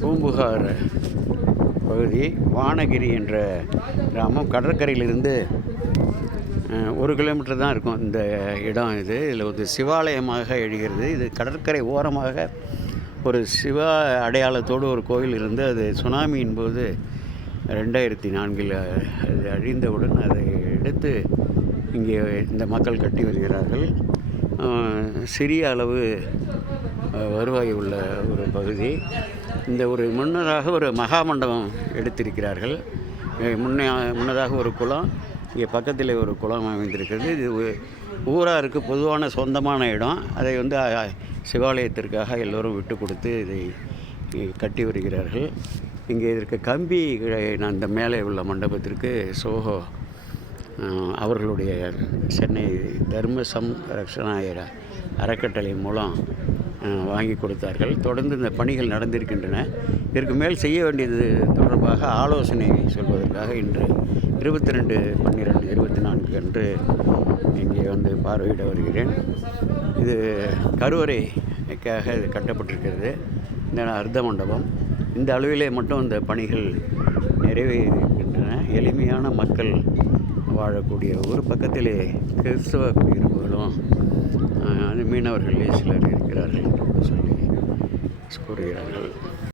பூம்புகார் பகுதி வானகிரி என்ற கிராமம். கடற்கரையிலிருந்து 1 கிலோமீட்டர் தான் இருக்கும் இந்த இடம். இதில் ஒரு சிவாலயமாக எழுகிறது. இது கடற்கரை ஓரமாக ஒரு சிவா அடையாளத்தோடு ஒரு கோயில் இருந்து அது சுனாமியின் போது 2004 அது அழிந்தவுடன் அதை எடுத்து இங்கே இந்த மக்கள் கட்டி வருகிறார்கள். சிறிய அளவு வருவாய் உள்ள ஒரு பகுதி. இந்த முன்னதாக ஒரு மகாமண்டபம் எடுத்திருக்கிறார்கள். முன்னதாக ஒரு குளம், இங்கே பக்கத்தில் ஒரு குளம் அமைந்திருக்கிறது. இது ஊராருக்கு பொதுவான சொந்தமான இடம். அதை சிவாலயத்திற்காக எல்லோரும் விட்டு கொடுத்து இதை கட்டி வருகிறார்கள். இங்கே இருக்க கம்பி அந்த மேலே உள்ள மண்டபத்திற்கு சோஹோ அவர்களுடைய சென்னை தர்ம ரக்ஷணாய அறக்கட்டளை மூலம் வாங்கி கொடுத்தார்கள். தொடர்ந்து இந்த பணிகள் நடந்திருக்கின்றன. இதற்கு மேல் செய்ய வேண்டியது தொடர்பாக ஆலோசனை சொல்வதற்காக இன்று 22/12/24 அன்று இங்கே பார்வையிட வருகிறேன். இது கருவறைக்காக இது கட்டப்பட்டிருக்கிறது. இந்த அர்த்த மண்டபம் இந்த அளவிலே மட்டும் இந்த பணிகள் நிறைவேறியிருக்கின்றன. எளிமையான மக்கள் வாழக்கூடிய ஒரு பக்கத்திலே கிறிஸ்தவ குடியிருப்புகளும் மீனவர்களே சிலர் இருக்கிறார்கள் என்று சொல்லி கூறுகிறார்கள்.